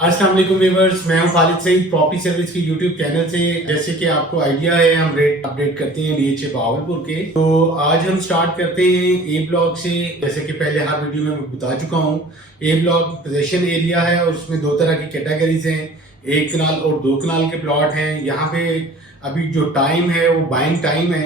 अस्सलाम वालेकुम व्यूअर्स, मैं हूं खालिद सईद प्रॉपर्टी सर्विस की यूट्यूब चैनल से। जैसे कि आपको आइडिया है, हम रेट अपडेट करते हैं डीएचए बहावलपुर के। तो आज हम स्टार्ट करते हैं ए ब्लॉक से। जैसे कि पहले हर वीडियो में मैं बता चुका हूं, ए ब्लॉक पोजेशन एरिया है और उसमें दो तरह की कैटेगरीज हैं, 1 कनाल और 2 कनाल के प्लॉट हैं। यहाँ पे अभी जो टाइम है वो बाइंग टाइम है।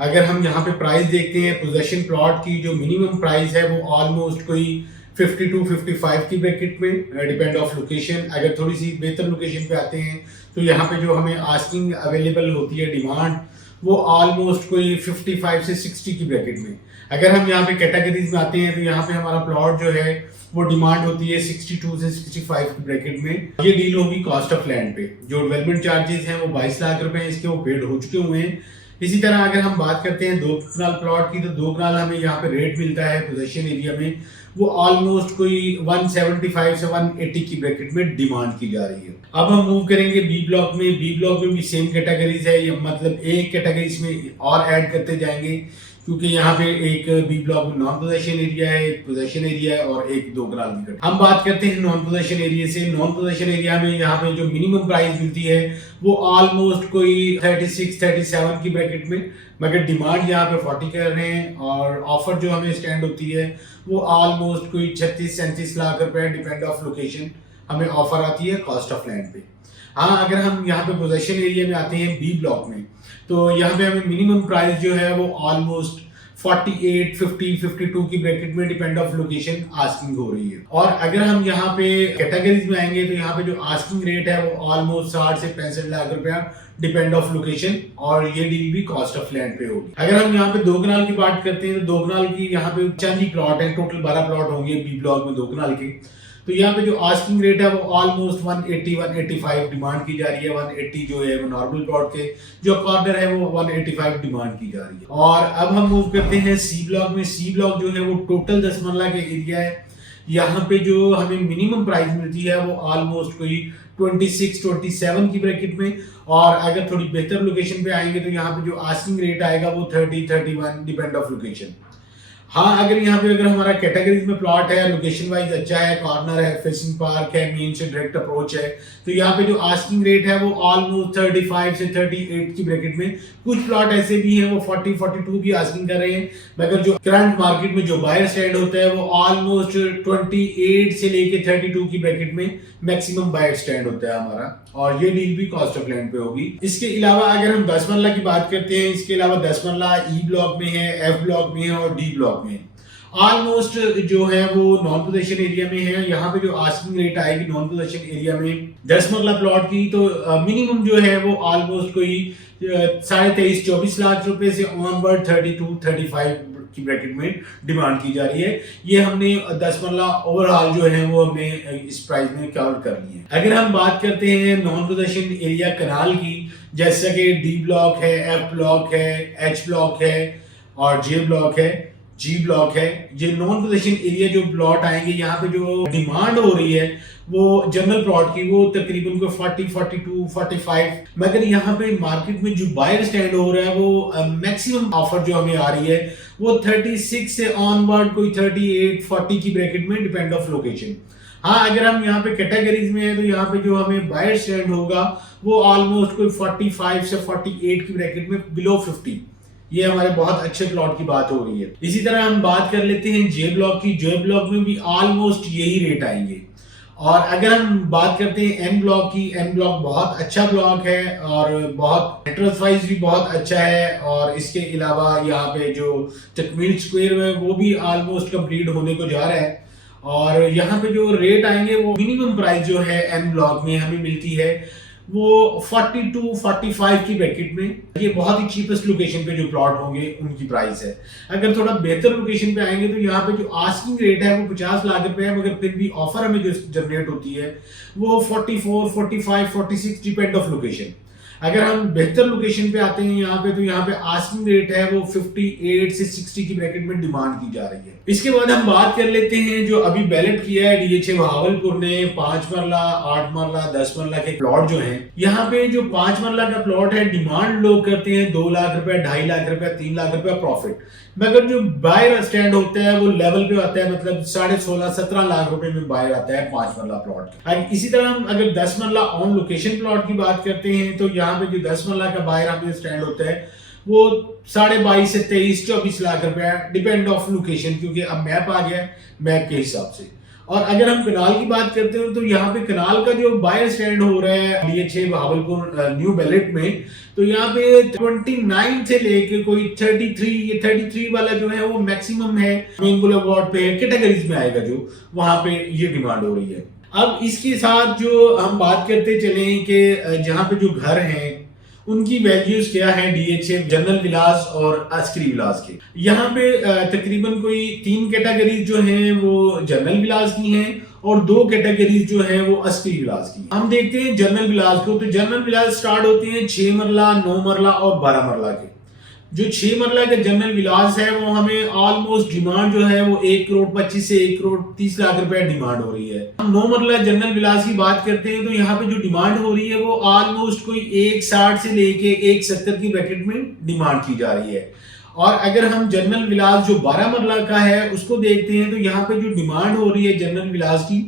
अगर हम यहाँ पे प्राइस देखते हैं पोजेशन प्लॉट की, जो मिनिमम प्राइस है वो ऑलमोस्ट कोई 50 टू 55 की ब्रैकेट में, डिपेंड ऑफ लोकेशन। अगर थोड़ी सी बेहतर लोकेशन पे आते हैं तो यहाँ पे जो हमें आस्किंग अवेलेबल होती है डिमांड, वो ऑलमोस्ट कोई 55 से 60 की ब्रैकेट में। अगर हम यहाँ पे कैटेगरीज में आते हैं तो यहाँ पे हमारा प्लॉट जो है वो डिमांड होती है 62 से 65 की ब्रैकेट में। ये डील होगी कॉस्ट ऑफ लैंड पे। जो डेवलपमेंट चार्जेस हैं वो 22 लाख रुपए हैं, इसके वो पेड हो चुके हुए हैं। इसी तरह अगर हम बात करते हैं 2 कनाल प्लॉट की, तो 2 कनाल हमें यहाँ पे रेट मिलता है पोजेशन एरिया में, वो ऑलमोस्ट कोई 175 से 180 की ब्रैकेट में डिमांड की जा रही है। अब हम मूव करेंगे बी ब्लॉक में। बी ब्लॉक में भी सेम कैटेगरीज है, ये मतलब एक कैटेगरीज में और ऐड करते जाएंगे, क्योंकि यहाँ पे एक बी ब्लॉक में नॉन पोजेशन एरिया है, एक पोजेशन एरिया है और एक 2 कनाल की। हम बात करते हैं नॉन पोजेशन एरिया से। नॉन पोजेशन एरिया में यहाँ पे जो मिनिमम प्राइस मिलती है वो ऑलमोस्ट कोई 36-37 की ब्रैकेट में, मगर डिमांड यहाँ पे 40 कर रहे हैं और ऑफर जो हमें स्टैंड होती है वो ऑलमोस्ट कोई 36-37 लाख रुपए, डिपेंड ऑफ लोकेशन, हमें ऑफर आती है कॉस्ट ऑफ लैंड पे। हाँ, अगर हम यहाँ पे पोजेशन एरिया में आते हैं बी ब्लॉक में, तो यहाँ पे हमें मिनिमम प्राइस जो है वो ऑलमोस्ट 48, 50, 52 की ब्रैकेट में, डिपेंड ऑफ लोकेशन, आस्किंग हो रही है। और अगर हम यहाँ पे कैटेगरीज में आएंगे तो यहाँ पे जो आस्किंग रेट है वो ऑलमोस्ट 60 से 65 लाख रुपया, डिपेंड ऑफ लोकेशन, और ये डील भी कॉस्ट ऑफ लैंड पे होगी। अगर हम यहाँ पे 2 कनाल की बात करते हैं तो 2 कनाल की यहाँ पे चंद ही प्लॉट है, टोटल 12 प्लॉट होंगे बी ब्लॉक में 2 कनाल के। तो यहाँ पे जो आस्किंग रेट है वो ऑलमोस्ट 180-185 डिमांड की जा रही है। 180 जो है वो नॉर्मल प्लॉट के जो कॉर्नर है वो 185 डिमांड की जा रही है। और अब हम मूव करते हैं सी ब्लॉक में। सी ब्लॉक जो है वो टोटल 10 मरला के एरिया है। यहाँ पे जो हमें मिनिमम प्राइस मिलती है वो ऑलमोस्ट कोई 26-27 की ब्रैकेट में, और अगर थोड़ी बेहतर लोकेशन पे आएंगे तो यहाँ पे जो आस्किंग रेट आएगा वो 30-31, डिपेंड ऑफ लोकेशन। हाँ, अगर यहाँ पे अगर हमारा कैटेगरीज में प्लॉट है, लोकेशन वाइज अच्छा है, कॉर्नर है, फेसिंग पार्क है, मेन से डायरेक्ट अप्रोच है, तो यहाँ पे जो आस्किंग रेट है वो ऑलमोस्ट 35 से 38 की ब्रैकेट में। कुछ प्लॉट ऐसे भी हैं वो 40-42 भी आस्किंग कर रहे हैं, मगर जो करंट मार्केट में जो बायर स्टैंड होता है वो ऑलमोस्ट 28 से लेके 32 की ब्रैकेट में मैक्सिमम बायर स्टैंड होता है हमारा, और ये डील भी कॉस्ट ऑफ लैंड पे होगी। इसके अलावा अगर हम 10 मरला की बात करते हैं, इसके अलावा 10 मरला ई ब्लॉक में है, एफ ब्लॉक में है और डी ब्लॉक में। ऑलमोस्ट जो है वो नॉन पोजेशन एरिया में है। यहाँ पे जो आस्किंग रेट आएगी नॉन पोजेशन एरिया में 10 मरला प्लॉट की, तो मिनिमम जो है वो ऑलमोस्ट कोई 23-24 लाख रुपए से ऑनवर्ड 32-35 की ब्रैकेट में डिमांड की जा रही है। ये हमने 10 मरला ओवरऑल जो है वो हमने इस प्राइस में कवर कर ली है। अगर हम बात करते हैं नॉन पोजेशन एरिया कनाल की, जैसा कि डी ब्लॉक है, एफ ब्लॉक है, एच ब्लॉक है और जे ब्लॉक है, जी ब्लॉक है, ये नॉन पोजेशन एरिया जो प्लॉट आएंगे, यहाँ पे जो डिमांड हो रही है वो जनरल प्लॉट की वो तकरीबन को 40, 42, 45, मगर यहाँ पे मार्केट में जो बायर स्टैंड हो रहा है वो मैक्सिमम ऑफर जो हमें आ रही है वो 36 से ऑनवर्ड कोई 38-40 की ब्रैकेट में, डिपेंड ऑफ लोकेशन। हाँ, अगर हम यहाँ पे कैटेगरीज में है तो यहाँ पे जो हमें बायर स्टैंड होगा वो ऑलमोस्ट कोई 45 से 48 की ब्रैकेट में, बिलो 50। ये हमारे बहुत अच्छे प्लॉट की बात हो रही है। इसी तरह हम बात कर लेते हैं जे ब्लॉक की। जे ब्लॉक में भी ऑलमोस्ट यही रेट आएंगे। और अगर हम बात करते हैं एन ब्लॉक की, एन ब्लॉक बहुत अच्छा ब्लॉक है और बहुत एड्रेस वाइज भी बहुत अच्छा है, और इसके अलावा यहाँ पे जो तकमील स्क्वायर है वो भी ऑलमोस्ट कंप्लीट होने को जा रहा है। और यहाँ पे जो रेट आएंगे वो मिनिमम प्राइस जो है एन ब्लॉक में हमें मिलती है वो 42-45 की ब्रैकेट में। ये बहुत ही चीपेस्ट लोकेशन पे जो प्लॉट होंगे उनकी प्राइस है। अगर थोड़ा बेहतर लोकेशन पे आएंगे तो यहाँ पे जो आस्किंग रेट है वो 50 लाख रुपए है, मगर फिर भी ऑफर हमें जो जनरेट होती है वो 44, 45, 46, डिपेंड ऑफ लोकेशन। अगर हम बेहतर लोकेशन पे आते हैं यहाँ पे, तो यहाँ पे आस्किंग रेट है वो 58 से 60 की ब्रैकेट में डिमांड की जा रही है। इसके बाद हम बात कर लेते हैं जो अभी बैलेट किया है DHA बहावलपुर ने 5 मरला, 8 मरला, 10 मरला के प्लॉट जो हैं, यहाँ पे जो 5 मरला का प्लॉट है डिमांड लोग करते हैं 2 लाख रुपए, 2.5 लाख रुपए, 3 लाख रुपए प्रॉफिट, मगर जो बायर स्टैंड होता है वो लेवल पे आता है, मतलब 16.5-17 लाख रुपए में बायर आता है 5 मरला प्लॉट। इसी तरह हम अगर 10 मरला ऑन लोकेशन प्लॉट की बात करते हैं, तो यहाँ पे जो 10 मरला का बायर हमें स्टैंड होता है वो 22.5 से 23-24 लाख रुपया, डिपेंड ऑफ लोकेशन, क्योंकि अब मैप आ गया है, मैप के हिसाब से। और अगर हम कनाल की बात करते हैं, तो यहाँ पे कनाल का जो बायर स्टैंड हो रहा है DHA बहावलपुर न्यू बैलेट में, तो यहाँ पे 29 से लेके कोई 33 वाला जो है वो मैक्सिमम है, मेन बुलेवार्ड पे कैटेगरीज में आएगा जो, वहां पे ये डिमांड हो रही है। अब इसके साथ जो हम बात करते चले कि जहाँ पे जो घर हैं उनकी वैल्यूज क्या है DHA जनरल विलास और अस्करी विलास के। यहाँ पे तकरीबन कोई 3 कैटेगरीज जो हैं वो जनरल विलास की हैं और 2 कैटेगरीज जो हैं वो अस्करी विलास की। हम देखते हैं जनरल विलास को, तो जनरल विलास स्टार्ट होते हैं 6 मरला, 9 मरला और 12 मरला के। जो 6 मरला का जनरल विलास है वो हमें ऑलमोस्ट डिमांड जो है वो 1 करोड़ 25 से 1 करोड़ 30 लाख रुपए डिमांड हो रही है। हम 9 मरला जनरल विलास की बात करते हैं, तो यहाँ पे जो डिमांड हो रही है वो ऑलमोस्ट कोई 160 से लेके 170 की ब्रैकेट में डिमांड की जा रही है। और अगर हम जनरल विलास जो 12 मरला का है उसको देखते हैं, तो यहाँ पे जो डिमांड हो रही है जनरल विलास की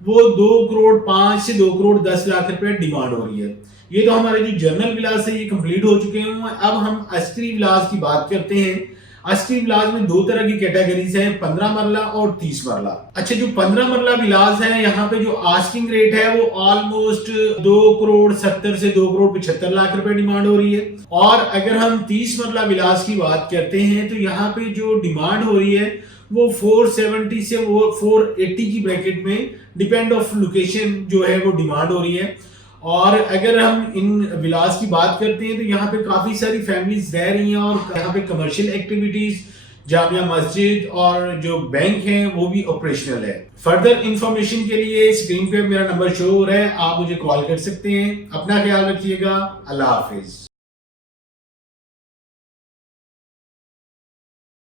वो 2 करोड़ 5 से 2 करोड़ 10 लाख रुपए डिमांड हो रही है। ये तो हमारे जो जनरल विलास है ये कंप्लीट हो चुके हैं। अब हम अस्करी विलास की बात करते हैं। अस्करी विलास में 2 तरह की कैटेगरीज हैं, 15 मरला और 30 मरला। अच्छा, जो 15 मरला विलास है यहाँ पे जो आस्किंग रेट है वो ऑलमोस्ट 2 करोड़ 70 से 2 करोड़ 75 लाख रुपए डिमांड हो रही है। और अगर हम 30 मरला विलास की बात करते हैं, तो यहाँ पे जो डिमांड हो रही है वो 470 से वो 480 की ब्रैकेट में, डिपेंड ऑफ लोकेशन जो है वो डिमांड हो रही है। और अगर हम इन विलास की बात करते हैं, तो यहाँ पे काफी सारी फैमिलीज रह रही हैं और यहाँ पे कमर्शियल एक्टिविटीज, जामिया मस्जिद और जो बैंक हैं वो भी ऑपरेशनल है। फर्दर इंफॉर्मेशन के लिए स्क्रीन पे मेरा नंबर शो हो रहा है, आप मुझे कॉल कर सकते हैं। अपना ख्याल रखिएगा। अल्लाह हाफिज।